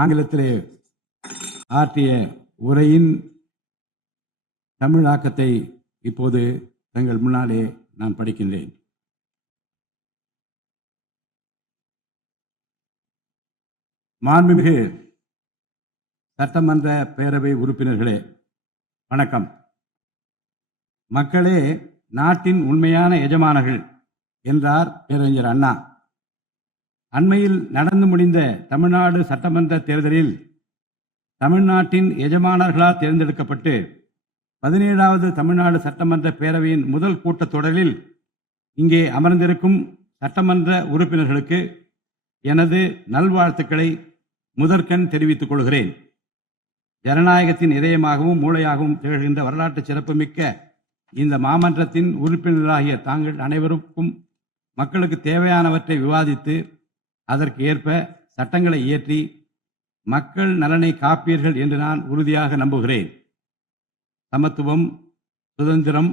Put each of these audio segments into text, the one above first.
ஆங்கிலத்திலே ஆற்றிய உரையின் தமிழாக்கத்தை இப்போது தங்கள் முன்னாலே நான் படிக்கின்றேன். மாண்புமிகு சட்டமன்ற பேரவை உறுப்பினர்களே, வணக்கம். மக்களே நாட்டின் உண்மையான எஜமானர்கள் என்றார் பேரறிஞர் அண்ணா. அண்மையில் நடந்து முடிந்த தமிழ்நாடு சட்டமன்ற தேர்தலில் தமிழ்நாட்டின் எஜமானர்களால் தேர்ந்தெடுக்கப்பட்டு 17வது தமிழ்நாடு சட்டமன்ற பேரவையின் முதல் கூட்டத்தொடரில் இங்கே அமர்ந்திருக்கும் சட்டமன்ற உறுப்பினர்களுக்கு எனது நல்வாழ்த்துக்களை முதற்கண் தெரிவித்துக் கொள்கிறேன். ஜனநாயகத்தின் இதயமாகவும் மூளையாகவும் திகழ்கின்ற வரலாற்று சிறப்புமிக்க இந்த மாமன்றத்தின் உறுப்பினர்களாகிய தாங்கள் அனைவருக்கும் மக்களுக்கு தேவையானவற்றை விவாதித்து அதற்கு ஏற்ப சட்டங்களை இயற்றி மக்கள் நலனை காப்பீர்கள் என்று நான் உறுதியாக நம்புகிறேன். சமத்துவம், சுதந்திரம்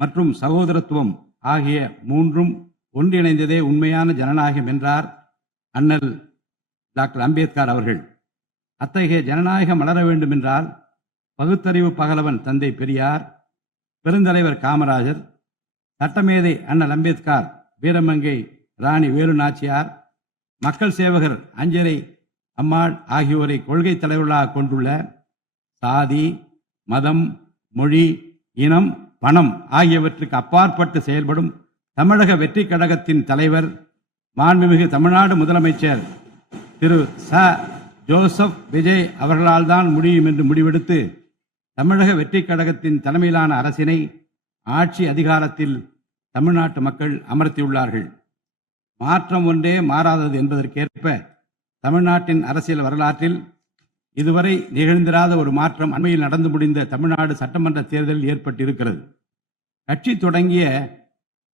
மற்றும் சகோதரத்துவம் ஆகிய மூன்றும் ஒன்றிணைந்ததே உண்மையான ஜனநாயகம் என்றார் அண்ணல் டாக்டர் அம்பேத்கர் அவர்கள். அத்தகைய ஜனநாயகம் வளர வேண்டும் என்றால் பகுத்தறிவு பகலவன் தந்தை பெரியார், பெருந்தலைவர் காமராஜர், சட்டமேதை அண்ணல் அம்பேத்கர், வீரமங்கை ராணி வேலு நாச்சியார், மக்கள் சேவகர் அஞ்சரை அம்மாள் ஆகியோரை கொள்கை தலைவர்களாக கொண்டுள்ள சாதி, மதம், மொழி, இனம், பணம் ஆகியவற்றுக்கு அப்பாற்பட்டு செயல்படும் தமிழக வெற்றி கழகத்தின் தலைவர் மாண்புமிகு தமிழ்நாடு முதலமைச்சர் திரு ச. ஜோசப் விஜய் அவர்களால் தான் முடியும் என்று முடிவெடுத்து தமிழக வெற்றி கழகத்தின் தலைமையிலான அரசினை ஆட்சி அதிகாரத்தில் தமிழ்நாட்டு மக்கள் அமர்த்தியுள்ளார்கள். மாற்றம் ஒன்றே மாறாதது என்பதற்கேற்ப தமிழ்நாட்டின் அரசியல் வரலாற்றில் இதுவரை நிகழ்ந்திராத ஒரு மாற்றம் அண்மையில் நடந்து முடிந்த தமிழ்நாடு சட்டமன்ற தேர்தலில் ஏற்பட்டிருக்கிறது. கட்சி தொடங்கிய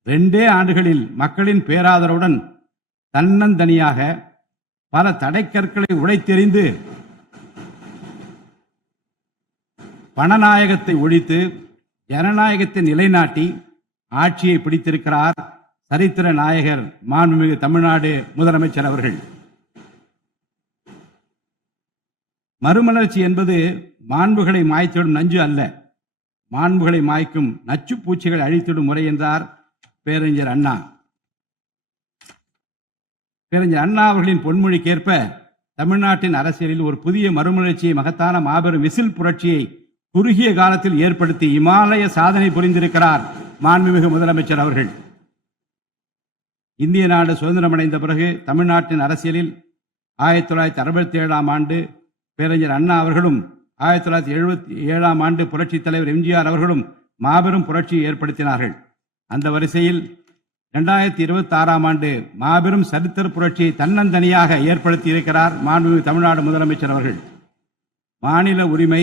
2 ஆண்டுகளில் மக்களின் பேராதரவுடன் தன்னந்தனியாக பல தடைக்கற்களை உடைத்தெறிந்து பணநாயகத்தை ஒழித்து ஜனநாயகத்தை நிலைநாட்டி ஆட்சியை பிடித்திருக்கிறார் சரித்திர நாயகர் மாண்புமிகு தமிழ்நாடு முதலமைச்சர் அவர்கள். மறுமலர்ச்சி என்பது மாண்புகளை மாய்த்திடும் நஞ்சு அல்ல, மாண்புகளை மாய்க்கும் நச்சு பூச்சிகளை அழித்திடும் முறை என்றார் பேரறிஞர் அண்ணா. பேரறிஞர் அண்ணா அவர்களின் பொன்மொழிக்கேற்ப தமிழ்நாட்டின் அரசியலில் ஒரு புதிய மறுமலர்ச்சியை, மகத்தான மாபெரும் விசில் புரட்சியை குறுகிய காலத்தில் ஏற்படுத்தி இமாலய சாதனை புரிந்திருக்கிறார் மாண்புமிகு முதலமைச்சர் அவர்கள். இந்திய நாடு சுதந்திரமடைந்த பிறகு தமிழ்நாட்டின் அரசியலில் 1967ஆம் ஆண்டு பேரறிஞர் அண்ணா அவர்களும் 1977ஆம் ஆண்டு புரட்சித் தலைவர் எம்ஜிஆர் அவர்களும் மாபெரும் புரட்சியை ஏற்படுத்தினார்கள். அந்த வரிசையில் 2026ஆம் ஆண்டு மாபெரும் சரித்திர புரட்சியை தன்னந்தனியாக ஏற்படுத்தி இருக்கிறார் மாண்புமிகு தமிழ்நாடு முதலமைச்சர் அவர்கள். மாநில உரிமை,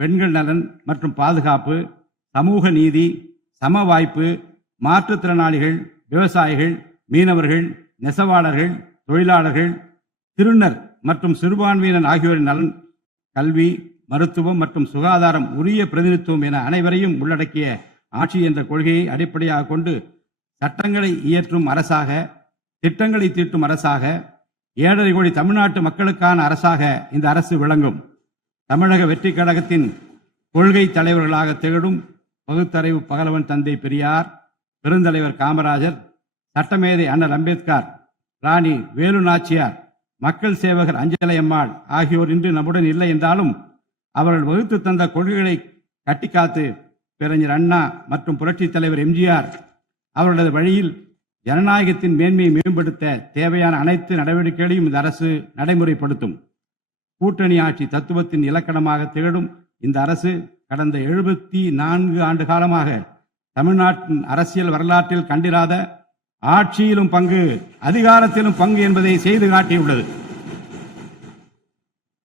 பெண்கள் நலன் மற்றும் பாதுகாப்பு, சமூக நீதி, சம வாய்ப்பு, மாற்றுத்திறனாளிகள், விவசாயிகள், மீனவர்கள், நெசவாளர்கள், தொழிலாளர்கள், திருநர் மற்றும் சிறுபான்மையினர் ஆகியோரின் நலன், கல்வி, மருத்துவம் மற்றும் சுகாதாரம், உரிய பிரதிநிதித்துவம் என அனைவரையும் உள்ளடக்கிய ஆட்சி என்ற கொள்கையை அடிப்படையாக கொண்டு சட்டங்களை இயற்றும் அரசாக, திட்டங்களை தீட்டும் அரசாக, 7.5 கோடி தமிழ்நாட்டு மக்களுக்கான அரசாக இந்த அரசு விளங்கும். தமிழக வெற்றி கழகத்தின் கொள்கை தலைவர்களாக திகழும் பகுத்தறிவு பகலவன் தந்தை பெரியார், பெருந்தலைவர் காமராஜர், சட்டமேதை அண்ணல் அம்பேத்கர், ராணி வேலு நாச்சியார், மக்கள் சேவகர் அஞ்சலை அம்மாள் ஆகியோர் இன்று நம்முடன் இல்லை என்றாலும் அவர்கள் வகுத்து தந்த கொள்கைகளை கட்டிக்காத்து பேரறிஞர் அண்ணா மற்றும் புரட்சித் தலைவர் எம்ஜிஆர் அவர்களது வழியில் ஜனநாயகத்தின் மேன்மையை மேம்படுத்த தேவையான அனைத்து நடவடிக்கைகளையும் இந்த அரசு நடைமுறைப்படுத்தும். கூட்டணி ஆட்சி தத்துவத்தின் இலக்கணமாக திகழும் இந்த அரசு கடந்த 74 ஆண்டு காலமாக தமிழ்நாட்டின் அரசியல் வரலாற்றில் கண்டிராத ஆட்சியிலும் பங்கு, அதிகாரத்திலும் பங்கு என்பதை செய்து காட்டியுள்ளது.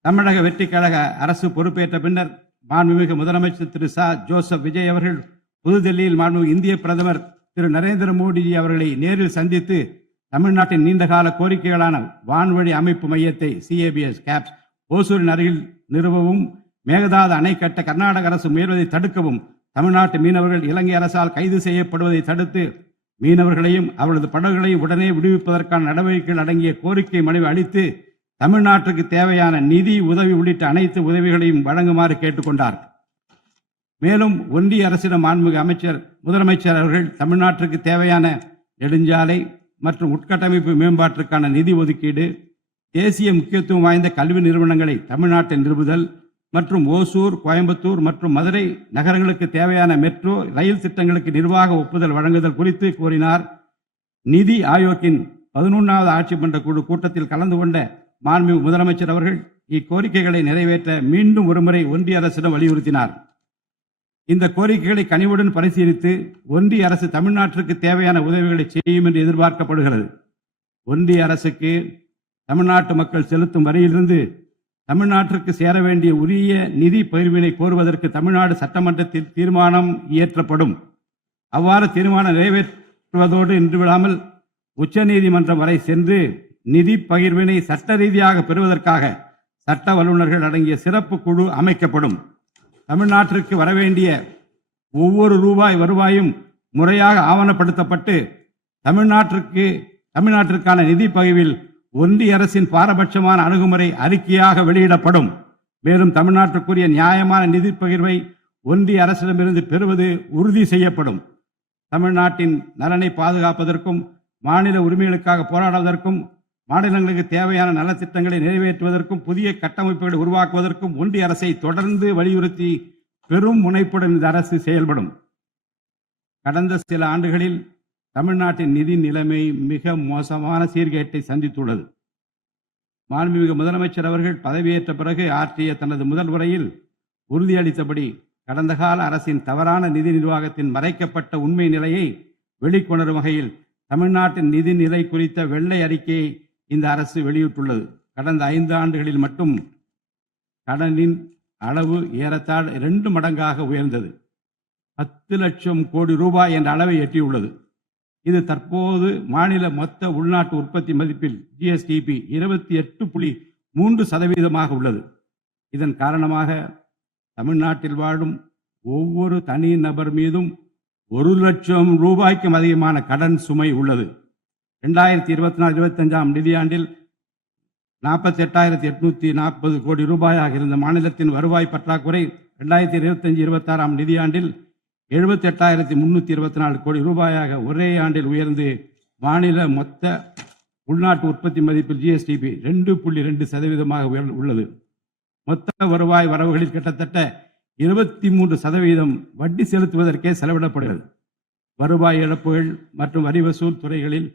தமிழக வெற்றி கழக அரசு பொறுப்பேற்ற பின்னர் மாண்புமிகு முதலமைச்சர் திரு ச. ஜோசப் விஜய் அவர்கள் புதுதில்லியில் மாண்புமிகு இந்திய பிரதமர் திரு நரேந்திர மோடிஜி அவர்களை நேரில் சந்தித்து தமிழ்நாட்டின் நீண்டகால கோரிக்கைகளான வான்வழி அமைப்பு மையத்தை CABS கேப்ஸ் ஓசூரின் அருகில் நிறுவவும், மேகதாது அணை கட்ட கர்நாடக அரசு முயல்வதை தடுக்கவும், தமிழ்நாட்டு மீனவர்கள் இலங்கை அரசால் கைது செய்யப்படுவதை தடுத்து மீனவர்களையும் அவரது படகுகளையும் உடனே விடுவிப்பதற்கான நடவடிக்கைகள் அடங்கிய கோரிக்கை மனுவை அளித்து தமிழ்நாட்டுக்கு தேவையான நிதி உதவி உள்ளிட்ட அனைத்து உதவிகளையும் வழங்குமாறு கேட்டுக்கொண்டார். மேலும் ஒன்றிய அரசிடம் மாண்புமிகு முதலமைச்சர் அவர்கள் தமிழ்நாட்டிற்கு தேவையான நெடுஞ்சாலை மற்றும் உட்கட்டமைப்பு மேம்பாட்டிற்கான நிதி ஒதுக்கீடு, தேசிய முக்கியத்துவம் வாய்ந்த கல்வி நிறுவனங்களை தமிழ்நாட்டில் நிறுவுதல் மற்றும் ஓசூர், கோயம்புத்தூர் மற்றும் மதுரை நகரங்களுக்கு தேவையான மெட்ரோ ரயில் திட்டங்களுக்கு நிர்வாக ஒப்புதல் வழங்குதல் குறித்து கோரினார். நிதி ஆயோக்கின் 11வது ஆட்சி மன்ற குழு கூட்டத்தில் கலந்து கொண்ட மாண்புமிகு முதலமைச்சர் அவர்கள் இக்கோரிக்கைகளை நிறைவேற்ற மீண்டும் ஒருமுறை ஒன்றிய அரசிடம் வலியுறுத்தினார். இந்த கோரிக்கைகளை கனிவுடன் பரிசீலித்து ஒன்றிய அரசு தமிழ்நாட்டிற்கு தேவையான உதவிகளை செய்யும் என்று எதிர்பார்க்கப்படுகிறது. ஒன்றிய அரசுக்கு தமிழ்நாட்டு மக்கள் செலுத்தும் வரியிலிருந்து தமிழ்நாட்டிற்கு சேர வேண்டிய உரிய நிதி பகிர்வினை கோருவதற்கு தமிழ்நாடு சட்டமன்றத்தில் தீர்மானம் இயற்றப்படும். அவ்வாறு தீர்மானம் நிறைவேற்றுவதோடு நின்று விடாமல் உச்சநீதிமன்றம் வரை சென்று நிதி பகிர்வினை சட்ட ரீதியாக பெறுவதற்காக சட்ட வல்லுநர்கள் அடங்கிய சிறப்பு குழு அமைக்கப்படும். தமிழ்நாட்டிற்கு வரவேண்டிய ஒவ்வொரு ரூபாய் வருவாயும் முறையாக ஆவணப்படுத்தப்பட்டு தமிழ்நாட்டிற்கான நிதி பகிர்வில் ஒன்றிய அரசின் பாரபட்சமான அணுகுமுறை அறிக்கையாக வெளியிடப்படும். மேலும் தமிழ்நாட்டுக்குரிய நியாயமான நிதி பகிர்வை ஒன்றிய அரசிடமிருந்து பெறுவது உறுதி செய்யப்படும். தமிழ்நாட்டின் நலனை பாதுகாப்பதற்கும் மாநில உரிமைகளுக்காக போராடுவதற்கும் மாநிலங்களுக்கு தேவையான நலத்திட்டங்களை நிறைவேற்றுவதற்கும் புதிய கட்டமைப்புகளை உருவாக்குவதற்கும் ஒன்றிய அரசை தொடர்ந்து வலியுறுத்தி பெரும் முனைப்புடன் இந்த அரசு செயல்படும். கடந்த சில ஆண்டுகளில் தமிழ்நாட்டின் நிதி நிலைமை மிக மோசமான சீர்கேட்டை சந்தித்துள்ளது. மாண்புமிகு முதலமைச்சர் அவர்கள் பதவியேற்ற பிறகு ஆற்றிய தனது முதல் உரையில் உறுதியளித்தபடி கடந்த கால அரசின் தவறான நிதி நிர்வாகத்தின் மறைக்கப்பட்ட உண்மை நிலையை வெளிக்கொணரும் வகையில் தமிழ்நாட்டின் நிதி நிலை குறித்த வெள்ளை அறிக்கையை இந்த அரசு வெளியிட்டுள்ளது. கடந்த 5 ஆண்டுகளில் மட்டும் கடனின் அளவு ஏறத்தாழ 2 மடங்காக உயர்ந்தது. 10 லட்சம் கோடி ரூபாய் என்ற அளவை எட்டியுள்ளது. இது தற்போது மாநில மொத்த உள்நாட்டு உற்பத்தி மதிப்பில் ஜிஎஸ்டிபி 28.3% உள்ளது. இதன் காரணமாக தமிழ்நாட்டில் வாழும் ஒவ்வொரு தனி நபர் மீதும் 1 லட்சம் ரூபாய்க்கும் அதிகமான கடன் சுமை உள்ளது. 2024-25 நிதியாண்டில் 48,840 கோடி ரூபாயாக இருந்த மாநிலத்தின் வருவாய் பற்றாக்குறை 2025-26 நிதியாண்டில் 78,324 கோடி ரூபாயாக ஒரே ஆண்டில் உயர்ந்து மாநில மொத்த உள்நாட்டு உற்பத்தி மதிப்பில் ஜிஎஸ்டிபி 2.2% உள்ளது. மொத்த வருவாய் வரவுகளில் கிட்டத்தட்ட 23% வட்டி செலுத்துவதற்கே செலவிடப்படுகிறது. வருவாய் இழப்புகள் மற்றும் வரி வசூல் துறைகளில்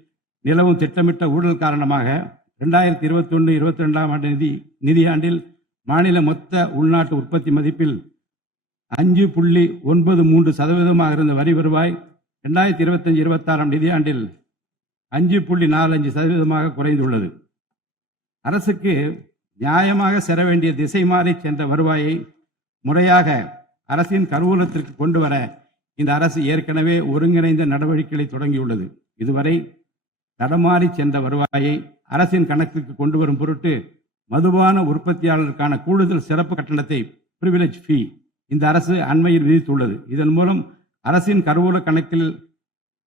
நிலவும் திட்டமிட்ட ஊழல் காரணமாக 2021-22 நிதியாண்டில் மாநில மொத்த உள்நாட்டு உற்பத்தி மதிப்பில் 5.93% இருந்த வரி வருவாய் 2025-26 நிதியாண்டில் 5.45% குறைந்துள்ளது. அரசுக்கு நியாயமாக செர வேண்டிய திசை மாறி சென்ற வருவாயை முறையாக அரசின் கருவூலத்திற்கு கொண்டு வர இந்த அரசு ஏற்கனவே ஒருங்கிணைந்த நடவடிக்கைகளை தொடங்கியுள்ளது. இதுவரை தடமாறி சென்ற வருவாயை அரசின் கணக்குக்கு கொண்டு வரும் பொருட்டு மதுபான உற்பத்தியாளருக்கான கூடுதல் சிறப்பு கட்டணத்தை பிரிவிலேஜ் ஃபீ இந்த அரசு அண்மையில் விதித்துள்ளது. இதன் மூலம் அரசின் கருவூல கணக்கில்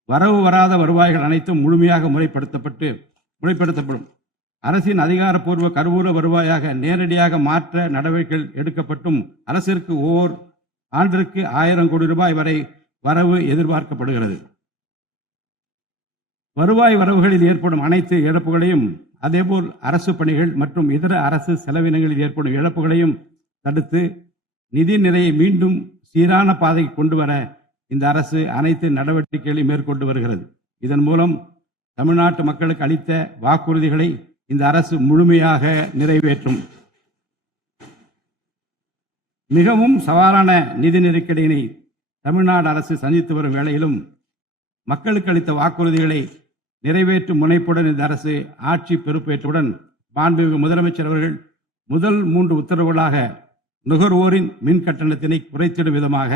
வரவு வராத வருவாய்கள் அனைத்தும் முழுமையாக முறைப்படுத்தப்படும். அரசின் அதிகாரப்பூர்வ கருவூல வருவாயாக நேரடியாக மாற்ற நடவடிக்கைகள் எடுக்கப்பட்டும் அரசிற்கு ஓர் ஆண்டிற்கு 1000 கோடி ரூபாய் வரை வரவு எதிர்பார்க்கப்படுகிறது. வருவாய் வரவுகளில் ஏற்படும் அனைத்து இழப்புகளையும் அதேபோல் அரசு பணிகள் மற்றும் இதர அரசு செலவினங்களில் ஏற்படும் இழப்புகளையும் தடுத்து நிதி நிலையை மீண்டும் சீரான பாதைக்கு கொண்டு வர இந்த அரசு அனைத்து நடவடிக்கைகளையும் மேற்கொண்டு வருகிறது. இதன் மூலம் தமிழ்நாட்டு மக்களுக்கு அளித்த வாக்குறுதிகளை இந்த அரசு முழுமையாக நிறைவேற்றும். மிகவும் சவாலான நிதி நெருக்கடியினை தமிழ்நாடு அரசு சந்தித்து வரும் வேளையிலும் மக்களுக்கு அளித்த வாக்குறுதிகளை நிறைவேற்றும் முனைப்புடன் இந்த அரசு ஆட்சி பொறுப்பேற்றவுடன் மாண்புமிகு முதலமைச்சர் அவர்கள் முதல் 3 உத்தரவுகளாக நுகர்வோரின் மின் கட்டணத்தினை குறைத்திடும் விதமாக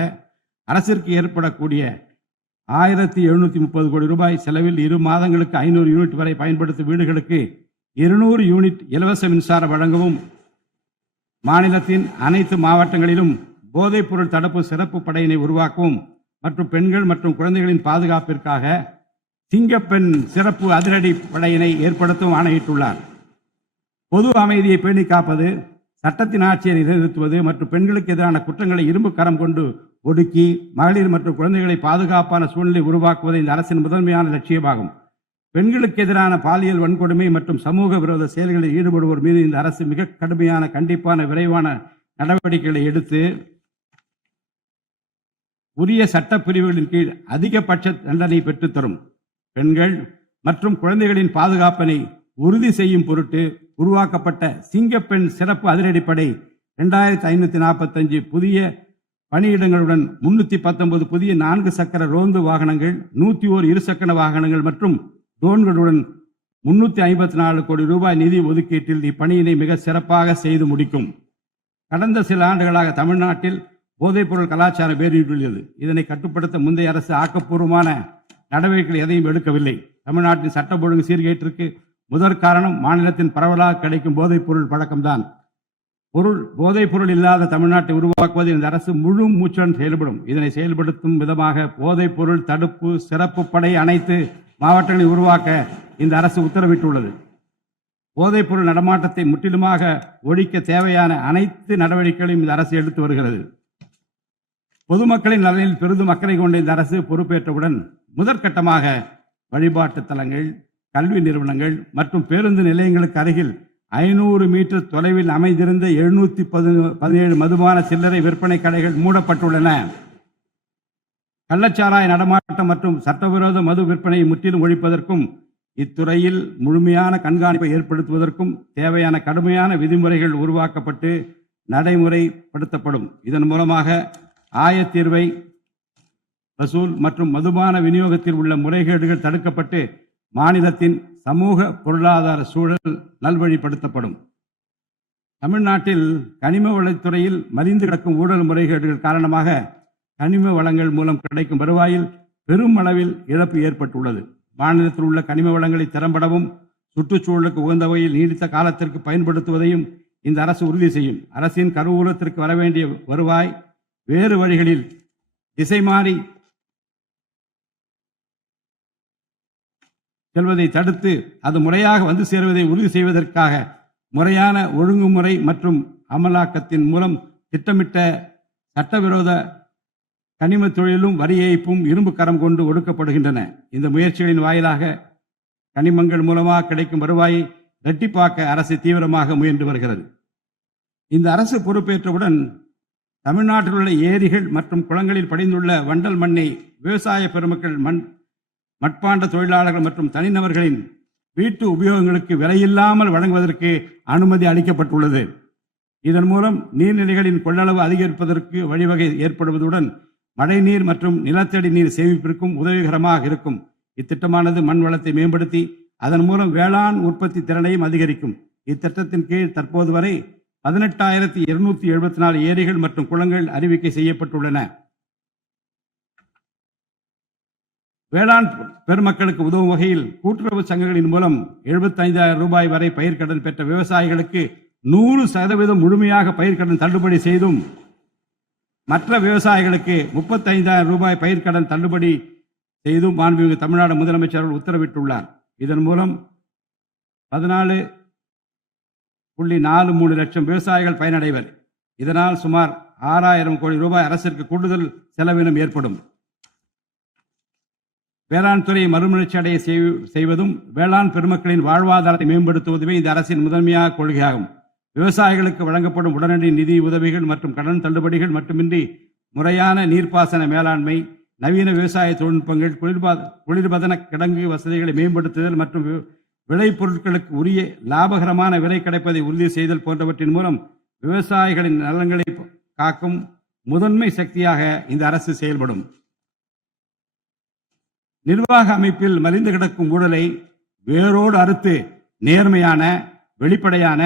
அரசிற்கு ஏற்படக்கூடிய 1730 கோடி ரூபாய் செலவில் 2 மாதங்களுக்கு 500 யூனிட் வரை பயன்படுத்தும் வீடுகளுக்கு 200 யூனிட் இலவச மின்சாரம் வழங்கவும், மாநிலத்தின் அனைத்து மாவட்டங்களிலும் போதைப் பொருள் தடுப்பு சிறப்பு படையினை உருவாக்கவும் மற்றும் பெண்கள் மற்றும் குழந்தைகளின் பாதுகாப்பிற்காக சிங்கப்பெண் சிறப்பு அதிரடி படையினை ஏற்படுத்தவும் ஆணையிட்டுள்ளார். பொது அமைதியை பேணி காப்பது, சட்டத்தின் ஆட்சியை நிலைநிறுத்துவது மற்றும் பெண்களுக்கு எதிரான குற்றங்களை இரும்பு கரம் கொண்டு ஒடுக்கி மகளிர் மற்றும் குழந்தைகளை பாதுகாப்பான சூழ்நிலை உருவாக்குவது இந்த அரசின் முதன்மையான லட்சியமாகும். பெண்களுக்கு எதிரான பாலியல் வன்கொடுமை மற்றும் சமூக விரோத செயல்களில் ஈடுபடுவோர் மீது இந்த அரசு மிக கடுமையான, கண்டிப்பான, விரைவான நடவடிக்கைகளை எடுத்து உரிய சட்ட பிரிவுகளின் கீழ் அதிகபட்ச தண்டனை பெற்றுத்தரும். பெண்கள் மற்றும் குழந்தைகளின் பாதுகாப்பினை உறுதி செய்யும் பொருட்டு உருவாக்கப்பட்ட சிங்கப்பெண் சிறப்பு அதிரடிப்படை 2545 புதிய பணியிடங்களுடன் 319 புதிய 4 சக்கர ரோந்து வாகனங்கள், 101 இருசக்கர வாகனங்கள் மற்றும் ட்ரோன்களுடன் 354 கோடி ரூபாய் நிதி ஒதுக்கீட்டில் இப்பணியினை மிக சிறப்பாக செய்து முடிக்கும். கடந்த சில ஆண்டுகளாக தமிழ்நாட்டில் போதைப்பொருள் கலாச்சாரம் வேரூன்றியுள்ளது. இதனை கட்டுப்படுத்த முந்தைய அரசு ஆக்கப்பூர்வமான நடவடிக்கைகள் எதையும் எடுக்கவில்லை. தமிழ்நாட்டின் சட்டம் ஒழுங்கு சீர்கேட்டிற்கு முதற் காரணம் மாநிலத்தின் பரவலாக கிடைக்கும் போதைப்பொருள் பழக்கம்தான். போதைப்பொருள் இல்லாத தமிழ்நாட்டை உருவாக்குவது இந்த அரசு முழு மூச்சுடன் செயல்படும். இதனை செயல்படுத்தும் விதமாக போதைப்பொருள் தடுப்பு சிறப்பு படை அனைத்து மாவட்டங்களை உருவாக்க இந்த அரசு உத்தரவிட்டுள்ளது. போதைப்பொருள் நடமாட்டத்தை முற்றிலுமாக ஒழிக்க தேவையான அனைத்து நடவடிக்கைகளையும் இந்த அரசு எடுத்து வருகிறது. பொதுமக்களின் நலனில் பெரிதும் அக்கறை கொண்ட இந்த அரசு பொறுப்பேற்றவுடன் முதற்கட்டமாக வழிபாட்டு தலங்கள், கல்வி நிறுவனங்கள் மற்றும் பேருந்து நிலையங்களுக்கு அருகில் 500 மீட்டர் தொலைவில் அமைந்திருந்த 717 மதுபான சில்லறை விற்பனை கடைகள் மூடப்பட்டுள்ளன. கள்ளச்சாராய நடமாட்டம் மற்றும் சட்டவிரோத மது விற்பனையை முற்றிலும் ஒழிப்பதற்கும் இத்துறையில் முழுமையான கண்காணிப்பை ஏற்படுத்துவதற்கும் தேவையான கடுமையான விதிமுறைகள் உருவாக்கப்பட்டு நடைமுறைப்படுத்தப்படும். இதன் மூலமாக ஆயத்தீர்வை வசூல் மற்றும் மதுபான விநியோகத்தில் உள்ள முறைகேடுகள் தடுக்கப்பட்டு மாநிலத்தின் சமூக பொருளாதார சூழல் நல்வழிப்படுத்தப்படும். தமிழ்நாட்டில் கனிம வளத்துறையில் மலிந்து கிடக்கும் ஊழல் முறைகேடுகள் காரணமாக கனிம வளங்கள் மூலம் கிடைக்கும் வருவாயில் பெரும் அளவில் இழப்பு ஏற்பட்டுள்ளது. மாநிலத்தில் உள்ள கனிம வளங்களை திறம்படவும் சுற்றுச்சூழலுக்கு உகந்த வகையில் நீடித்த காலத்திற்கு பயன்படுத்துவதையும் இந்த அரசு உறுதி செய்யும். அரசின் கருவூலத்திற்கு வரவேண்டிய வருவாய் வேறு வழிகளில் திசை மாறி செல்வதை தடுத்து அது முறையாக வந்து சேருவதை உறுதி செய்வதற்காக முறையான ஒழுங்குமுறை மற்றும் அமலாக்கத்தின் மூலம் திட்டமிட்ட சட்டவிரோத கனிம தொழிலும் வரி ஏய்ப்பும் இரும்பு கரம் கொண்டு ஒடுக்கப்படுகின்றன. இந்த முயற்சிகளின் வாயிலாக கனிமங்கள் மூலமாக கிடைக்கும் வருவாயை இரட்டிப்பாக்க அரசு தீவிரமாக முயன்று வருகிறது. இந்த அரசு பொறுப்பேற்றவுடன் தமிழ்நாட்டில் உள்ள ஏரிகள் மற்றும் குளங்களில் படிந்துள்ள வண்டல் மண்ணை விவசாய பெருமக்கள், மட்பாண்ட தொழிலாளர்கள் மற்றும் தனிநபர்களின் வீட்டு உபயோகங்களுக்கு விலையில்லாமல் வழங்குவதற்கு அனுமதி அளிக்கப்பட்டுள்ளது. இதன் மூலம் நீர்நிலைகளின் கொள்ளளவு அதிகரிப்பதற்கு வழிவகை ஏற்படுவதுடன் மழைநீர் மற்றும் நிலத்தடி நீர் சேமிப்பிற்கும் உதவிகரமாக இருக்கும். இத்திட்டமானது மண் வளத்தை மேம்படுத்தி அதன் மூலம் வேளாண் உற்பத்தி திறனையும் அதிகரிக்கும். இத்திட்டத்தின் கீழ் தற்போது வரை 18,274 ஏரிகள் மற்றும் குளங்கள் அறிவிக்கை செய்யப்பட்டுள்ளன. வேளாண் பெருமக்களுக்கு உதவும் வகையில் கூட்டுறவு சங்கங்களின் மூலம் 75,000 ரூபாய் வரை பயிர்க்கடன் பெற்ற விவசாயிகளுக்கு 100% முழுமையாக பயிர்க்கடன் தள்ளுபடி செய்தும், மற்ற விவசாயிகளுக்கு 35,000 ரூபாய் பயிர்க்கடன் தள்ளுபடி செய்தும் மாண்புமிகு தமிழ்நாடு முதலமைச்சர் உத்தரவிட்டுள்ளார். இதன் மூலம் 14.43 லட்சம் விவசாயிகள் பயனடைவர். இதனால் சுமார் 6,000 கோடி ரூபாய் அரசிற்கு கூடுதல் செலவினம் ஏற்படும். வேளாண் துறையை மறுமலர்ச்சி அடைய செய்வதும் வேளாண் பெருமக்களின் வாழ்வாதாரத்தை மேம்படுத்துவதுமே இந்த அரசின் முதன்மையாக கொள்கையாகும். விவசாயிகளுக்கு வழங்கப்படும் உடனடி நிதி உதவிகள் மற்றும் கடன் தள்ளுபடிகள் மட்டுமின்றி முறையான நீர்ப்பாசன மேலாண்மை, நவீன விவசாய தொழில்நுட்பங்கள், குளிர்பதன கிடங்கு வசதிகளை மேம்படுத்துதல் மற்றும் விளைபொருட்களுக்கு உரிய லாபகரமான விலை கிடைப்பதை உறுதி செய்தல் போன்றவற்றின் மூலம் விவசாயிகளின் நலன்களை காக்கும் முதன்மை சக்தியாக இந்த அரசு செயல்படும். நிர்வாக அமைப்பில் மலிந்து கிடக்கும் ஊழலை வேரோடு அறுத்து நேர்மையான, வெளிப்படையான,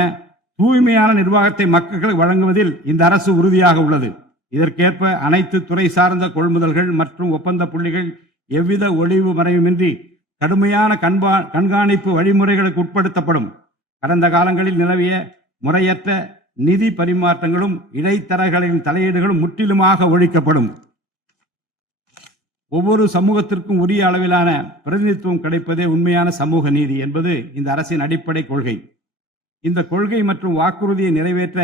தூய்மையான நிர்வாகத்தை மக்களுக்கு வழங்குவதில் இந்த அரசு உறுதியாக உள்ளது. இதற்கேற்ப அனைத்து துறை சார்ந்த கொள்முதல்கள் மற்றும் ஒப்பந்த புள்ளிகள் எவ்வித ஒளிவு மறைவுமின்றி கடுமையான கண்காணிப்பு வழிமுறைகளுக்கு உட்படுத்தப்படும். கடந்த காலங்களில் நிலவிய முறையற்ற நிதி பரிமாற்றங்களும் இடைத்தரகர்களின் தலையீடுகளும் முற்றிலுமாக ஒழிக்கப்படும். ஒவ்வொரு சமூகத்திற்கும் உரிய அளவிலான பிரதிநிதித்துவம் கிடைப்பதே உண்மையான சமூக நீதி என்பது இந்த அரசின் அடிப்படை கொள்கை. இந்த கொள்கை மற்றும் வாக்குறுதியை நிறைவேற்ற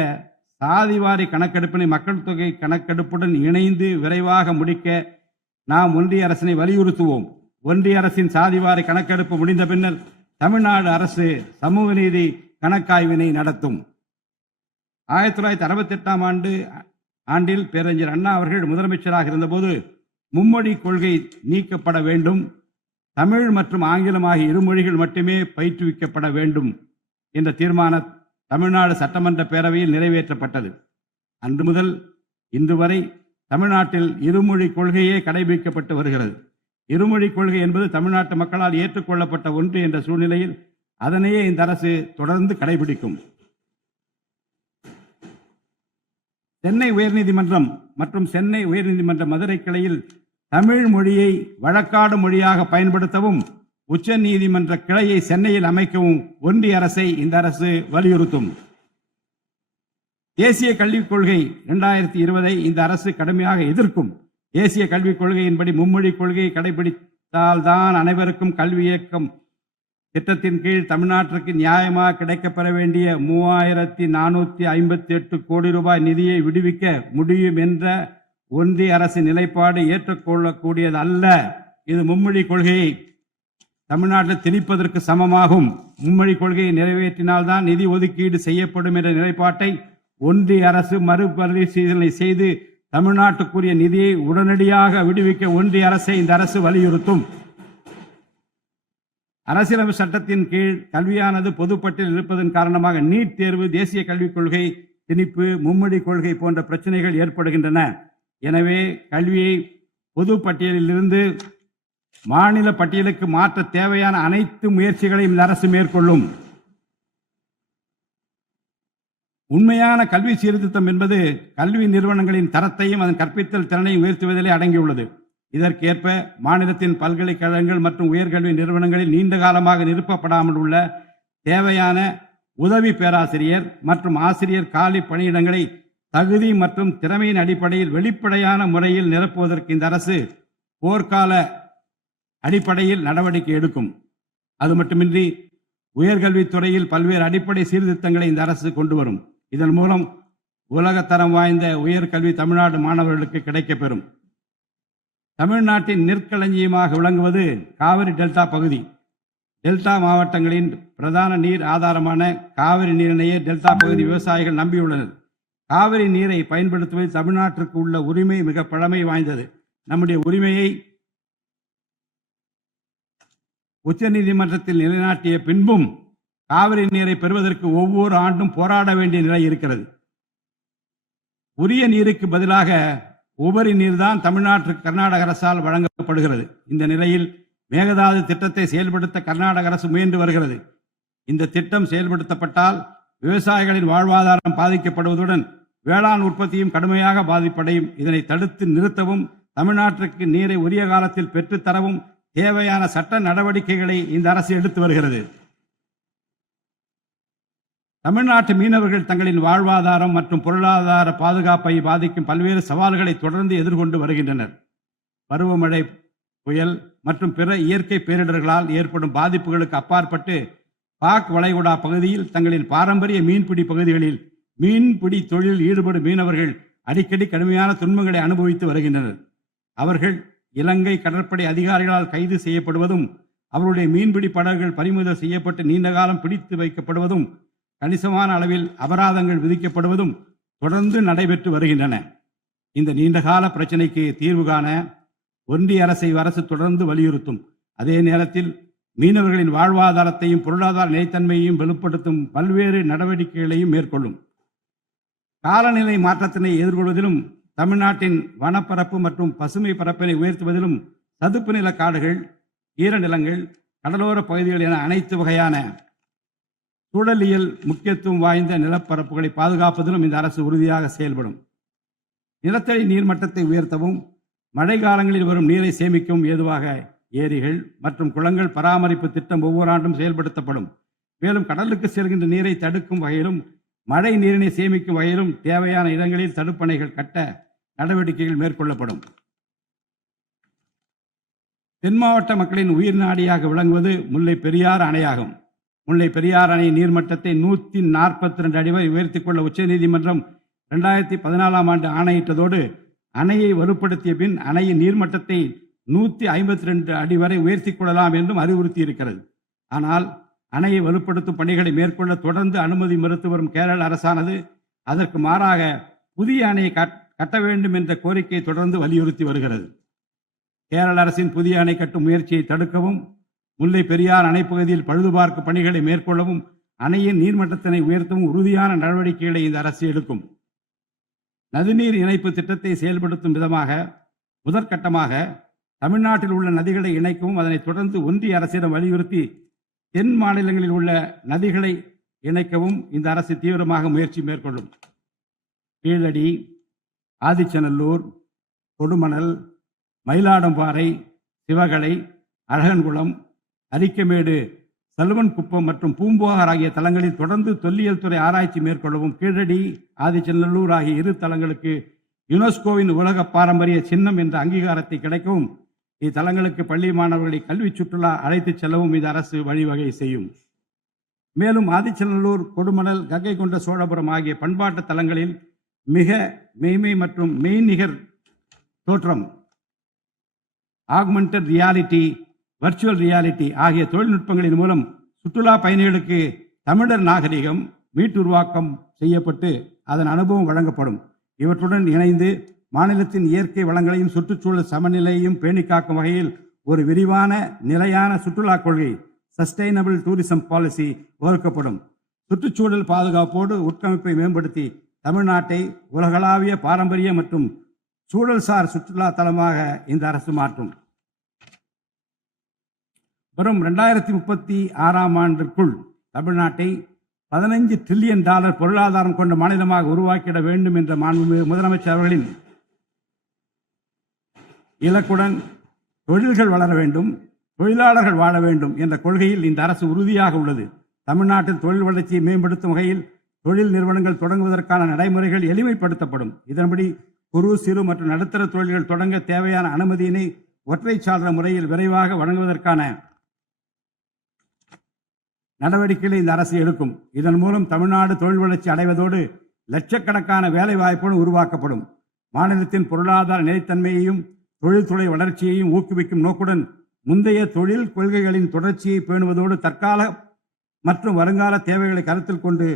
சாதிவாரி கணக்கெடுப்பினை மக்கள் தொகை கணக்கெடுப்புடன் இணைந்து விரைவாக முடிக்க நாம் ஒன்றிய அரசினை வலியுறுத்துவோம். ஒன்றிய அரசின் சாதிவாரி கணக்கெடுப்பு முடிந்த பின்னர் தமிழ்நாடு அரசு சமூக நீதி கணக்காய்வினை நடத்தும். 1968 ஆண்டில் பேரறிஞர் அண்ணா அவர்கள் முதலமைச்சராக இருந்தபோது மும்மொழி கொள்கை நீக்கப்பட வேண்டும், தமிழ் மற்றும் ஆங்கிலம் ஆகிய இருமொழிகள் மட்டுமே பயிற்றுவிக்கப்பட வேண்டும் என்ற தீர்மானம் தமிழ்நாடு சட்டமன்ற பேரவையில் நிறைவேற்றப்பட்டது. அன்று முதல் இன்று வரை தமிழ்நாட்டில் இருமொழி கொள்கையே கடைபிடிக்கப்பட்டு வருகிறது. இருமொழி கொள்கை என்பது தமிழ்நாட்டு மக்களால் ஏற்றுக்கொள்ளப்பட்ட ஒன்று என்ற சூழ்நிலையில் அதனையே இந்த அரசு தொடர்ந்து கடைபிடிக்கும். சென்னை உயர்நீதிமன்றம் மற்றும் சென்னை உயர்நீதிமன்ற மதுரை கிளையில் தமிழ் மொழியை வழக்காடு மொழியாக பயன்படுத்தவும் உச்ச நீதிமன்ற கிளையை சென்னையில் அமைக்கவும் ஒன்றிய அரசை இந்த அரசு வலியுறுத்தும். தேசிய கல்விக் கொள்கை 2020 இந்த அரசு கடுமையாக எதிர்க்கும். தேசிய கல்விக் கொள்கையின்படி மும்மொழி கொள்கையை கடைபிடித்தால்தான் அனைவருக்கும் கல்வி இயக்கம் திட்டத்தின் கீழ் தமிழ்நாட்டிற்கு நியாயமாக கிடைக்கப்பெற வேண்டிய 3458 கோடி ரூபாய் நிதியை விடுவிக்க முடியும் என்ற ஒன்றிய அரசின் நிலைப்பாடு ஏற்றுக்கொள்ளக்கூடியது அல்ல. இது மும்மொழி கொள்கையை தமிழ்நாட்டில் திணிப்பதற்கு சமமாகும். மும்மொழி கொள்கையை நிறைவேற்றினால்தான் நிதி ஒதுக்கீடு செய்யப்படும் என்ற நிலைப்பாட்டை ஒன்றிய அரசு மறுபரிசீலனை செய்து தமிழ்நாட்டுக்குரிய நிதியை உடனடியாக விடுவிக்க ஒன்றிய அரசை இந்த அரசு வலியுறுத்தும். அரசியலமைப்பு சட்டத்தின் கீழ் கல்வியானது பொதுப்பட்டியலில் இருப்பதன் காரணமாக நீட் தேர்வு, தேசிய கல்விக் கொள்கை திணிப்பு, மும்மொழி கொள்கை போன்ற பிரச்சனைகள் ஏற்படுகின்றன. எனவே கல்வியை பொது பட்டியலில் இருந்து மாநில பட்டியலுக்கு மாற்ற தேவையான அனைத்து முயற்சிகளையும் இந்த அரசு மேற்கொள்ளும். உண்மையான கல்வி சீர்திருத்தம் என்பது கல்வி நிறுவனங்களின் தரத்தையும் அதன் கற்பித்தல் திறனையும் உயர்த்துவதிலே அடங்கியுள்ளது. இதற்கேற்ப மாநிலத்தின் பல்கலைக்கழகங்கள் மற்றும் உயர்கல்வி நிறுவனங்களில் நீண்ட காலமாக நிரப்பப்படாமல் உள்ள தேவையான உதவி பேராசிரியர் மற்றும் ஆசிரியர் காலி பணியிடங்களை தகுதி மற்றும் திறமையின் அடிப்படையில் வெளிப்படையான முறையில் நிரப்புவதற்கு இந்த அரசு போர்க்கால அடிப்படையில் நடவடிக்கை எடுக்கும். அது மட்டுமின்றி உயர்கல்வித்துறையில் பல்வேறு அடிப்படை சீர்திருத்தங்களை இந்த அரசு கொண்டு வரும். இதன் மூலம் உலகத்தரம் வாய்ந்த உயர்கல்வி தமிழ்நாடு மாணவர்களுக்கு கிடைக்கப்பெறும். தமிழ்நாட்டின் நெற்களஞ்சியமாக விளங்குவது காவிரி டெல்டா பகுதி. டெல்டா மாவட்டங்களின் பிரதான நீர் ஆதாரமான காவிரி நீரினையே டெல்டா பகுதி விவசாயிகள் நம்பியுள்ளனர். காவிரி நீரை பயன்படுத்துவதில் தமிழ்நாட்டிற்கு உள்ள உரிமை மிக பழமை வாய்ந்தது. நம்முடைய உரிமையை உச்ச நீதிமன்றத்தில் நிலைநாட்டிய பின்பும் காவிரி நீரை பெறுவதற்கு ஒவ்வொரு ஆண்டும் போராட வேண்டிய நிலை இருக்கிறது. உரிய நீருக்கு பதிலாக உபரி நீர்தான் தமிழ்நாட்டிற்கு கர்நாடக அரசால் வழங்கப்படுகிறது. இந்த நிலையில் மேகதாது திட்டத்தை செயல்படுத்த கர்நாடக அரசு முயன்று வருகிறது. இந்த திட்டம் செயல்படுத்தப்பட்டால் விவசாயிகளின் வாழ்வாதாரம் பாதிக்கப்படுவதுடன் வேளாண் உற்பத்தியும் கடுமையாக பாதிப்படையும். இதனை தடுத்து நிறுத்தவும் தமிழ்நாட்டிற்கு நீரை உரிய காலத்தில் பெற்றுத்தரவும் தேவையான சட்ட நடவடிக்கைகளை இந்த அரசு எடுத்து வருகிறது. தமிழ்நாட்டு மீனவர்கள் தங்களின் வாழ்வாதாரம் மற்றும் பொருளாதார பாதுகாப்பை பாதிக்கும் பல்வேறு சவால்களை தொடர்ந்து எதிர்கொண்டு வருகின்றனர். பருவமழை, புயல் மற்றும் பிற இயற்கை பேரிடர்களால் ஏற்படும் பாதிப்புகளுக்கு அப்பாற்பட்டு பாக் வளைகுடா பகுதியில் தங்களின் பாரம்பரிய மீன்பிடி பகுதிகளில் மீன்பிடி தொழிலில் ஈடுபடும் மீனவர்கள் அடிக்கடி கடுமையான துன்பங்களை அனுபவித்து வருகின்றனர். அவர்கள் இலங்கை கடற்படை அதிகாரிகளால் கைது செய்யப்படுவதும் அவருடைய மீன்பிடி படகுகள் பறிமுதல் செய்யப்பட்டு நீண்ட காலம் பிடித்து வைக்கப்படுவதும் கணிசமான அளவில் அபராதங்கள் விதிக்கப்படுவதும் தொடர்ந்து நடைபெற்று வருகின்றன. இந்த நீண்டகால பிரச்சனைக்கு தீர்வு காண ஒன்றிய அரசு தொடர்ந்து வலியுறுத்தும். அதே நேரத்தில் மீனவர்களின் வாழ்வாதாரத்தையும் பொருளாதார நிலைத்தன்மையையும் வலுப்படுத்தும் பல்வேறு நடவடிக்கைகளையும் மேற்கொள்ளும். காலநிலை மாற்றத்தினை எதிர்கொள்வதிலும் தமிழ்நாட்டின் வனப்பரப்பு மற்றும் பசுமை பரப்பினை உயர்த்துவதிலும் சதுப்பு நில காடுகள், ஈரநிலங்கள், கடலோர பகுதிகள் என அனைத்து வகையான சூழலியல் முக்கியத்துவம் வாய்ந்த நிலப்பரப்புகளை பாதுகாப்பதிலும் இந்த அரசு உறுதியாக செயல்படும். நிலத்தடி நீர்மட்டத்தை உயர்த்தவும் மழை காலங்களில் வரும் நீரை சேமிக்கவும் ஏதுவாக ஏரிகள் மற்றும் குளங்கள் பராமரிப்பு திட்டம் ஒவ்வொரு ஆண்டும் செயல்படுத்தப்படும். மேலும் கடலுக்கு செல்கின்ற நீரை தடுக்கும் வகையிலும் மழை நீரினை சேமிக்கும் வகையிலும் தேவையான இடங்களில் தடுப்பணைகள் கட்ட நடவடிக்கைகள் மேற்கொள்ளப்படும். தென் மாவட்ட மக்களின் உயிர் நாடியாக விளங்குவது முல்லை பெரியாறு அணையாகும். முல்லை பெரியார் அணை நீர்மட்டத்தை 142 அடி வரை உயர்த்திக் கொள்ள உச்சநீதிமன்றம் 2014ஆம் ஆண்டு ஆணையிட்டதோடு அணையை வலுப்படுத்திய பின் அணையின் நீர்மட்டத்தை 152 அடி வரை உயர்த்திக் கொள்ளலாம் என்றும் அறிவுறுத்தி இருக்கிறது. ஆனால் அணையை வலுப்படுத்தும் பணிகளை மேற்கொள்ள தொடர்ந்து அனுமதி மறுத்து வரும் கேரள அரசானது அதற்கு மாறாக புதிய அணையை கட்ட வேண்டும் என்ற கோரிக்கையை தொடர்ந்து வலியுறுத்தி வருகிறது. கேரள அரசின் புதிய அணை கட்டும் முயற்சியை தடுக்கவும், முல்லை பெரியார் அணைப்பகுதியில் பழுதுபார்க்கும் பணிகளை மேற்கொள்ளவும், அணையின் நீர்மட்டத்தினை உயர்த்தவும் உறுதியான நடவடிக்கைகளை இந்த அரசு எடுக்கும். நதிநீர் இணைப்பு திட்டத்தை செயல்படுத்தும் விதமாக முதற்கட்டமாக தமிழ்நாட்டில் உள்ள நதிகளை இணைக்கவும், அதனைத் தொடர்ந்து ஒன்றிய அரசிடம் வலியுறுத்தி தென் மாநிலங்களில் உள்ள நதிகளை இணைக்கவும் இந்த அரசு தீவிரமாக முயற்சி மேற்கொள்ளும். கீழடி, ஆதிச்சநல்லூர், கொடுமணல், மயிலாடும்பாறை, சிவகலை, அழகன்குளம், அரிக்கமேடு, சல்வன்குப்பம் மற்றும் பூம்புகார் ஆகிய தலங்களில் தொடர்ந்து தொல்லியல் துறை ஆராய்ச்சி மேற்கொள்ளவும், கீழடி, ஆதிச்சநல்லூர் ஆகிய இரு தலங்களுக்கு யுனெஸ்கோவின் உலக பாரம்பரிய சின்னம் என்ற அங்கீகாரத்தை கிடைக்கவும், இத்தலங்களுக்கு பள்ளி மாணவர்களை கல்வி சுற்றுலா அழைத்து செல்லவும் இந்த அரசு வழிவகை செய்யும். மேலும் ஆதிச்சநல்லூர், கொடுமணல், கங்கை கொண்ட சோழபுரம் ஆகிய பண்பாட்டு தலங்களில் மிக மெய்மை மற்றும் மெய்நிகர் தோற்றம், ஆக்மெண்டட் ரியாலிட்டி, வர்ச்சுவல் ரியாலிட்டி ஆகிய தொழில்நுட்பங்களின் மூலம் சுற்றுலா பயணிகளுக்கு தமிழர் நாகரிகம் மீட்டுருவாக்கம் செய்யப்பட்டு அதன் அனுபவம் வழங்கப்படும். இவற்றுடன் இணைந்து மாநிலத்தின் இயற்கை வளங்களையும் சுற்றுச்சூழல் சமநிலையையும் பேணிக்காக்கும் வகையில் ஒரு விரிவான நிலையான சுற்றுலா கொள்கை, சஸ்டைனபிள் டூரிசம் பாலிசி வகுக்கப்படும். சுற்றுச்சூழல் பாதுகாப்போடு உட்கமைப்பை மேம்படுத்தி தமிழ்நாட்டை உலகளாவிய பாரம்பரிய மற்றும் சூழல்சார் சுற்றுலா தலமாக இந்த அரசு மாற்றும். வரும் 2036ஆம் ஆண்டிற்குள் தமிழ்நாட்டை $15 டிரில்லியன் பொருளாதாரம் கொண்ட மாநிலமாக உருவாக்கிட வேண்டும் என்ற முதலமைச்சர் அவர்களின் இலக்குடன் தொழில்கள் வளர வேண்டும், தொழிலாளர்கள் வாழ வேண்டும் என்ற கொள்கையில் இந்த அரசு உறுதியாக உள்ளது. தமிழ்நாட்டில் தொழில் வளர்ச்சியை மேம்படுத்தும் வகையில் தொழில் நிறுவனங்கள் தொடங்குவதற்கான நடைமுறைகள் எளிமைப்படுத்தப்படும். இதன்படி குறு, சிறு மற்றும் நடுத்தர தொழில்கள் தொடங்க தேவையான அனுமதியினை ஒற்றைச்சாளர முறையில் விரைவாக வழங்குவதற்கான நடவடிக்கைகளை இந்த அரசு எடுக்கும். இதன் மூலம் தமிழ்நாடு தொழில் வளர்ச்சி அடைவதோடு லட்சக்கணக்கான வேலை வாய்ப்புகள் உருவாக்கப்படும். மாநிலத்தின் பொருளாதார நிலைத்தன்மையையும் தொழில்துறை வளர்ச்சியையும் ஊக்குவிக்கும் நோக்குடன் முந்தைய தொழில் கொள்கைகளின் தொடர்ச்சியை பேணுவதோடு தற்கால மற்றும் வருங்கால தேவைகளை கருத்தில் கொண்டு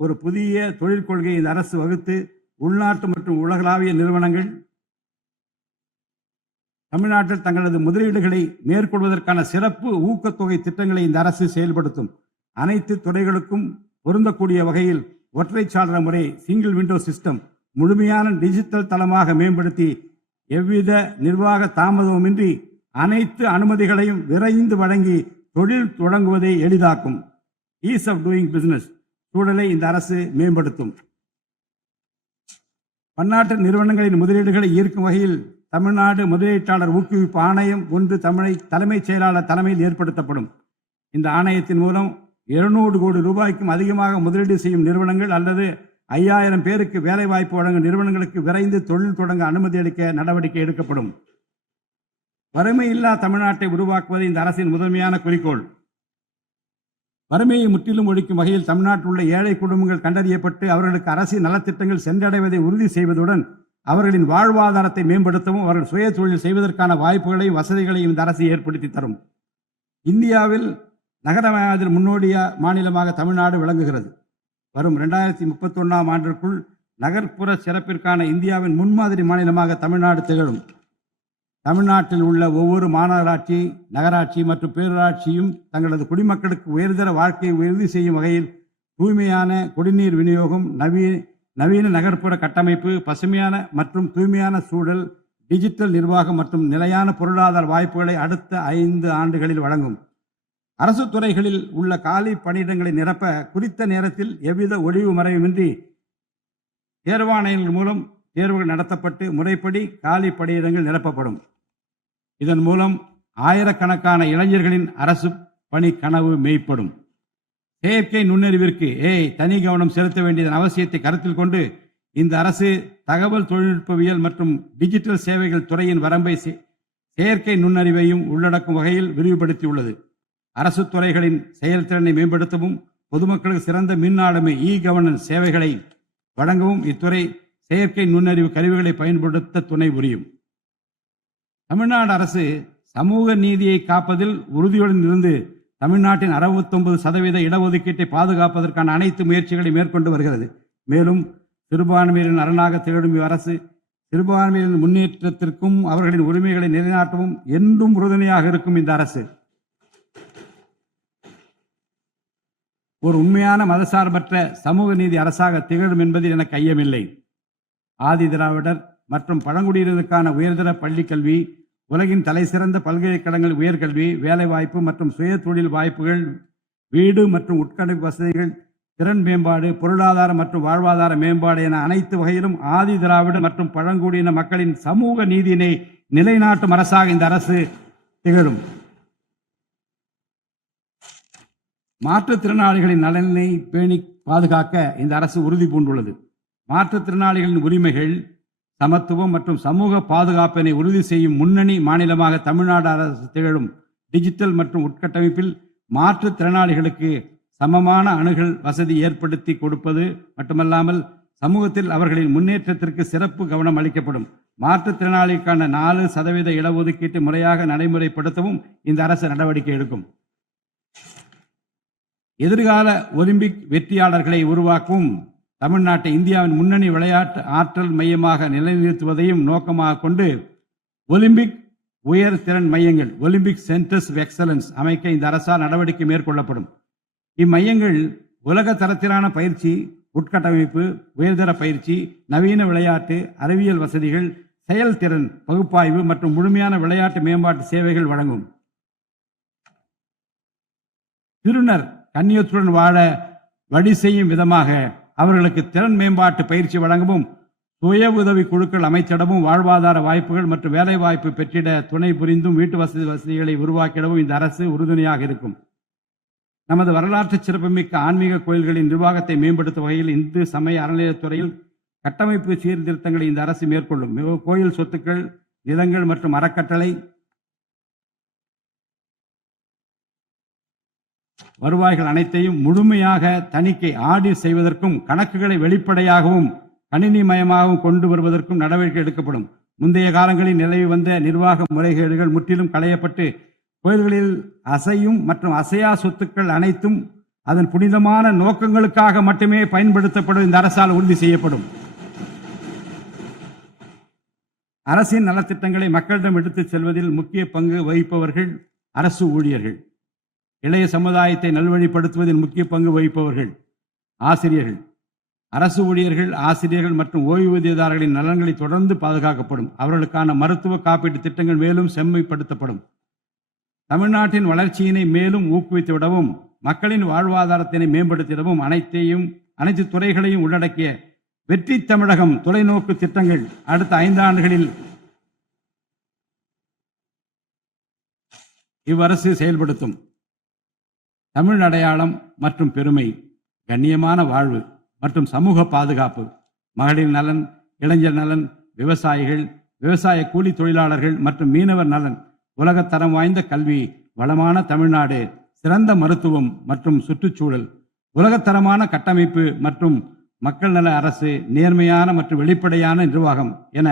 ஒரு புதிய தொழில் கொள்கையை இந்த அரசு வகுத்து உள்நாட்டு மற்றும் உலகளாவிய நிறுவனங்கள் தமிழ்நாட்டில் தங்களது முதலீடுகளை மேற்கொள்வதற்கான சிறப்பு ஊக்கத்தொகை திட்டங்களை இந்த அரசு செயல்படுத்தும். அனைத்து துறைகளுக்கும் பொருந்தக்கூடிய வகையில் ஒற்றைச்சாளர முறை, சிங்கிள் விண்டோ சிஸ்டம் முழுமையான டிஜிட்டல் தளமாக மேம்படுத்தி எவ்வித நிர்வாக தாமதமுமின்றி அனைத்து அனுமதிகளையும் விரைந்து வழங்கி தொழில் தொடங்குவதை எளிதாக்கும். ஈஸ் ஆஃப் டூயிங் பிசினஸ் சூழலை இந்த அரசு மேம்படுத்தும். பன்னாட்டு நிறுவனங்களின் முதலீடுகளை ஈர்க்கும் வகையில் தமிழ்நாடு முதலீட்டாளர் ஊக்குவிப்பு ஆணையம் ஒன்று தலைமைச் செயலாளர் தலைமையில் ஏற்படுத்தப்படும். இந்த ஆணையத்தின் மூலம் 200 கோடி ரூபாய்க்கும் அதிகமாக முதலீடு செய்யும் நிறுவனங்கள் அல்லது 5000 பேருக்கு வேலை வாய்ப்பு வழங்கும் நிறுவனங்களுக்கு விரைந்து தொழில் தொடங்க அனுமதி அளிக்க நடவடிக்கை எடுக்கப்படும். வறுமையில்லா தமிழ்நாட்டை உருவாக்குவது இந்த அரசின் முதன்மையான குறிக்கோள். வறுமையை முற்றிலும் ஒழிக்கும் வகையில் தமிழ்நாட்டில் உள்ள ஏழை குடும்பங்கள் கண்டறியப்பட்டு அவர்களுக்கு அரசின் நலத்திட்டங்கள் சென்றடைவதை உறுதி செய்வதுடன் அவர்களின் வாழ்வாதாரத்தை மேம்படுத்தவும் அவர்கள் சுய தொழில் செய்வதற்கான வாய்ப்புகளையும் வசதிகளையும் இந்த அரசு ஏற்படுத்தி தரும். இந்தியாவில் நகரமயமாதல் முன்னோடிய மாநிலமாக தமிழ்நாடு விளங்குகிறது. வரும் 2031ஆம் ஆண்டிற்குள் நகர்ப்புற சிறப்பிற்கான இந்தியாவின் முன்மாதிரி மாநிலமாக தமிழ்நாடு திகழும். தமிழ்நாட்டில் உள்ள ஒவ்வொரு மாநகராட்சி, நகராட்சி மற்றும் பேரூராட்சியும் தங்களது குடிமக்களுக்கு உயர்தர வாழ்க்கையை உறுதி செய்யும் வகையில் தூய்மையான குடிநீர் விநியோகம், நவீன நகர்ப்புற கட்டமைப்பு, பசுமையான மற்றும் தூய்மையான சூழல், டிஜிட்டல் நிர்வாகம் மற்றும் நிலையான பொருளாதார வாய்ப்புகளை அடுத்த 5 ஆண்டுகளில் வழங்கும். அரசு துறைகளில் உள்ள காலி பணியிடங்களை நிரப்ப குறித்த நேரத்தில் எவ்வித ஒளிவு மறைவுமின்றி தேர்வாணையங்கள் மூலம் தேர்வுகள் நடத்தப்பட்டு முறைப்படி காலி பணியிடங்கள் நிரப்பப்படும். இதன் மூலம் ஆயிரக்கணக்கான இளைஞர்களின் அரசு பணி கனவு மெய்ப்படும். செயற்கை நுண்ணறிவிற்கு தனி கவனம் செலுத்த வேண்டியதன் அவசியத்தை கருத்தில் கொண்டு இந்த அரசு தகவல் தொழில்நுட்பவியல் மற்றும் டிஜிட்டல் சேவைகள் துறையின் வரம்பை செயற்கை நுண்ணறிவையும் உள்ளடக்கும் வகையில் விரிவுபடுத்தியுள்ளது. அரசு துறைகளின் செயல்திறனை மேம்படுத்தவும் பொதுமக்களுக்கு சிறந்த மின் ஆளுமை கவர்னன்ஸ் சேவைகளை வழங்கவும் இத்துறை செயற்கை நுண்ணறிவு கருவிகளை பயன்படுத்த துணை புரியும். தமிழ்நாடு அரசு சமூக நீதியை காப்பதில் உறுதியுடன் இருந்து தமிழ்நாட்டின் 69% இடஒதுக்கீட்டை பாதுகாப்பதற்கான அனைத்து முயற்சிகளை மேற்கொண்டு வருகிறது. மேலும் சிறுபான்மையினரின் அரணாக திகழும் அரசு சிறுபான்மையினரின் முன்னேற்றத்திற்கும் அவர்களின் உரிமைகளை நிலைநாட்டவும் என்றும் உறுதுணையாக இருக்கும். இந்த அரசு ஒரு உண்மையான மதசார்பற்ற சமூக நீதி அரசாக திகழும் என்பதில் எனக்கு ஐயமில்லை. ஆதி திராவிடர் மற்றும் பழங்குடியினருக்கான உயர்தர பள்ளி கல்வி, உலகின் தலைசிறந்த பல்கலைக்கழகங்கள், உயர்கல்வி, வேலைவாய்ப்பு மற்றும் சுய தொழில் வாய்ப்புகள், வீடு மற்றும் உட்கட்டமைப்பு வசதிகள், திறன் மேம்பாடு, பொருளாதார மற்றும் வாழ்வாதார மேம்பாடு என அனைத்து வகையிலும் ஆதி திராவிட மற்றும் பழங்குடியின மக்களின் சமூக நீதியினை நிலைநாட்டும் அரசாக இந்த அரசு திகழும். மாற்றுத்திறனாளிகளின் நலனை பேணி பாதுகாக்க இந்த அரசு உறுதி பூண்டுள்ளது. மாற்றுத்திறனாளிகளின் உரிமைகள், சமத்துவம் மற்றும் சமூக பாதுகாப்பினை உறுதி செய்யும் முன்னணி மாநிலமாக தமிழ்நாடு அரசு திகழும். டிஜிட்டல் மற்றும் உட்கட்டமைப்பில் மாற்றுத்திறனாளிகளுக்கு சமமான அணுகல் வசதி ஏற்படுத்தி கொடுப்பது மட்டுமல்லாமல் சமூகத்தில் அவர்களின் முன்னேற்றத்திற்கு சிறப்பு கவனம் அளிக்கப்படும். மாற்றுத்திறனாளிக்கான 4% இடஒதுக்கீட்டு முறையாக நடைமுறைப்படுத்தவும் இந்த அரசு நடவடிக்கை எடுக்கும். எதிர்கால ஒலிம்பிக் வெற்றியாளர்களை உருவாக்கவும் தமிழ்நாட்டை இந்தியாவின் முன்னணி விளையாட்டு ஆற்றல் மையமாக நிலைநிறுத்துவதையும் நோக்கமாக கொண்டு ஒலிம்பிக் உயர் திறன் மையங்கள், ஒலிம்பிக் சென்டர்ஸ் ஆஃப் எக்ஸலன்ஸ் அமைக்க இந்த அரசால் நடவடிக்கை மேற்கொள்ளப்படும். இம்மையங்கள் உலக தரத்திலான பயிற்சி, உட்கட்டமைப்பு, உயர்தர பயிற்சி, நவீன விளையாட்டு, அறிவியல் வசதிகள், செயல்திறன் பகுப்பாய்வு மற்றும் முழுமையான விளையாட்டு மேம்பாட்டு சேவைகள் வழங்கும். திருநர் கண்ணியத்துடன் வாழ வழி செய்யும் விதமாக அவர்களுக்கு திறன் மேம்பாட்டு பயிற்சி வழங்கவும், சுய உதவி குழுக்கள் அமைத்திடவும், வாழ்வாதார வாய்ப்புகள் மற்றும் வேலை வாய்ப்பு பெற்றிட துணை புரிந்தும் வீட்டு வசதிகளை உருவாக்கிடவும் இந்த அரசு உறுதுணையாக இருக்கும். நமது வரலாற்று சிறப்புமிக்க ஆன்மீக கோயில்களின் நிர்வாகத்தை மேம்படுத்தும் வகையில் இந்து சமய அறநிலையத்துறையில் கட்டமைப்பு சீர்திருத்தங்களை இந்த அரசு மேற்கொள்ளும். கோயில் சொத்துக்கள், நிலங்கள் மற்றும் அறக்கட்டளை வருவாய்கள் அனைத்தையும் முழுமையாக தணிக்கை ஆடிட் செய்வதற்கும் கணக்குகளை வெளிப்படையாகவும் கணினிமயமாகவும் கொண்டு வருவதற்கும் நடவடிக்கை எடுக்கப்படும். முந்தைய காலங்களில் நிலவி வந்த நிர்வாக முறைகேடுகள் முற்றிலும் களையப்பட்டு கோயில்களில் அசையும் மற்றும் அசையா சொத்துக்கள் அனைத்தும் அதன் புனிதமான நோக்கங்களுக்காக மட்டுமே பயன்படுத்தப்படும் இந்த அரசால் உறுதி செய்யப்படும். அரசின் நலத்திட்டங்களை மக்களிடம் எடுத்துச் செல்வதில் முக்கிய பங்கு வகிப்பவர்கள் அரசு ஊழியர்கள். இளைய சமுதாயத்தை நல்வழிப்படுத்துவதில் முக்கிய பங்கு வகிப்பவர்கள் ஆசிரியர்கள். அரசு ஊழியர்கள், ஆசிரியர்கள் மற்றும் ஓய்வூதியதாரர்களின் நலன்களை தொடர்ந்து பாதுகாக்கப்படும். அவர்களுக்கான மருத்துவ காப்பீட்டு திட்டங்கள் மேலும் செம்மைப்படுத்தப்படும். தமிழ்நாட்டின் வளர்ச்சியினை மேலும் ஊக்குவித்துவிடவும், மக்களின் வாழ்வாதாரத்தினை மேம்படுத்திடவும் அனைத்து துறைகளையும் உள்ளடக்கிய வெற்றி தமிழகம் தொலைநோக்கு திட்டங்கள் அடுத்த 5 ஆண்டுகளில் இவ்வரசு செயல்படுத்தும். தமிழ் அடையாளம் மற்றும் பெருமை, கண்ணியமான வாழ்வு மற்றும் சமூக பாதுகாப்பு, மகளிர் நலன், இளைஞர் நலன், விவசாயிகள், விவசாய கூலி தொழிலாளர்கள் மற்றும் மீனவர் நலன், உலகத்தரம் வாய்ந்த கல்வி, வளமான தமிழ்நாடு, சிறந்த மருத்துவம் மற்றும் சுற்றுச்சூழல், உலகத்தரமான கட்டமைப்பு மற்றும் மக்கள் நல அரசு, நேர்மையான மற்றும் வெளிப்படையான நிர்வாகம் என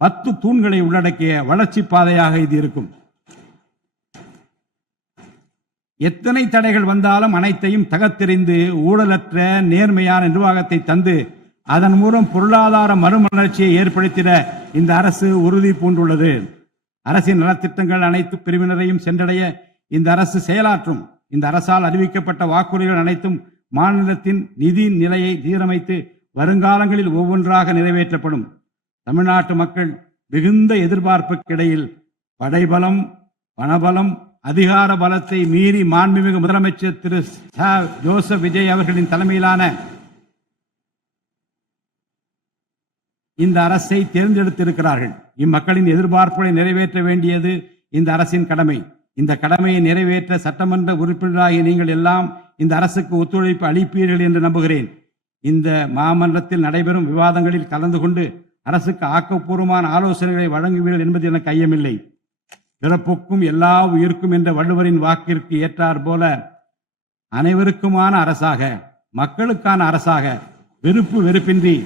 10 தூண்களை உள்ளடக்கிய வளர்ச்சி பாதையாக இது இருக்கும். எத்தனை தடைகள் வந்தாலும் அனைத்தையும் தகர்த்தெறிந்து ஊழலற்ற நேர்மையான நிர்வாகத்தை தந்து அதன் மூலம் பொருளாதார மறுமலர்ச்சியை ஏற்படுத்திட இந்த அரசு உறுதி பூண்டுள்ளது. அரசின் நலத்திட்டங்கள் அனைத்து பிரிவினரையும் சென்றடைய இந்த அரசு செயலாற்றும். இந்த அரசால் அறிவிக்கப்பட்ட வாக்குறுதிகள் அனைத்தும் மாநிலத்தின் நிதி நிலையை சீரமைத்து வருங்காலங்களில் ஒவ்வொன்றாக நிறைவேற்றப்படும். தமிழ்நாட்டு மக்கள் மிகுந்த எதிர்பார்ப்புக்கிடையில் படைபலம், பணபலம், அதிகார பலத்தை மீறி மாண்புமிகு முதலமைச்சர் திரு ஜோசப் விஜய் அவர்களின் தலைமையிலான இந்த அரசை தேர்ந்தெடுத்திருக்கிறார்கள். இம்மக்களின் எதிர்பார்ப்புகளை நிறைவேற்ற வேண்டியது இந்த அரசின் கடமை. இந்த கடமையை நிறைவேற்ற சட்டமன்ற உறுப்பினராகிய நீங்கள் எல்லாம் இந்த அரசுக்கு ஒத்துழைப்பு அளிப்பீர்கள் என்று நம்புகிறேன். இந்த மாமன்றத்தில் நடைபெறும் விவாதங்களில் கலந்து கொண்டு அரசுக்கு ஆக்கப்பூர்வமான ஆலோசனைகளை வழங்குவீர்கள் என்பது எனக்கு ஐயமில்லை. பிறப்புக்கும் எல்லா உயிர்க்கும் என்ற வள்ளுவரின் வாக்கிற்கு ஏற்றார் போல அனைவருக்குமான அரசாக, மக்களுக்கான அரசாக, வெறுப்பு வெறுப்பின்றி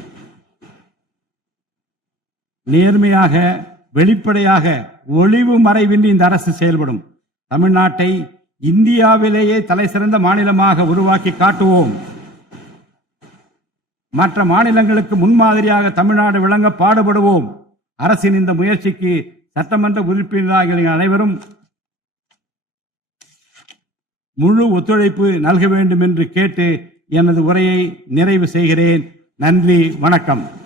நேர்மையாக, வெளிப்படையாக, ஒளிவு மறைவின்றி இந்த அரசு செயல்படும். தமிழ்நாட்டை இந்தியாவிலேயே தலை சிறந்த மாநிலமாக உருவாக்கி காட்டுவோம். மற்ற மாநிலங்களுக்கு முன்மாதிரியாக தமிழ்நாடு விளங்க பாடுபடுவோம். அரசின் இந்த முயற்சிக்கு சட்டமன்ற உறுப்பினர்கள் அனைவரும் முழு ஒத்துழைப்பு நல்க வேண்டும் என்று கேட்டு எனது உரையை நிறைவு செய்கிறேன். நன்றி, வணக்கம்.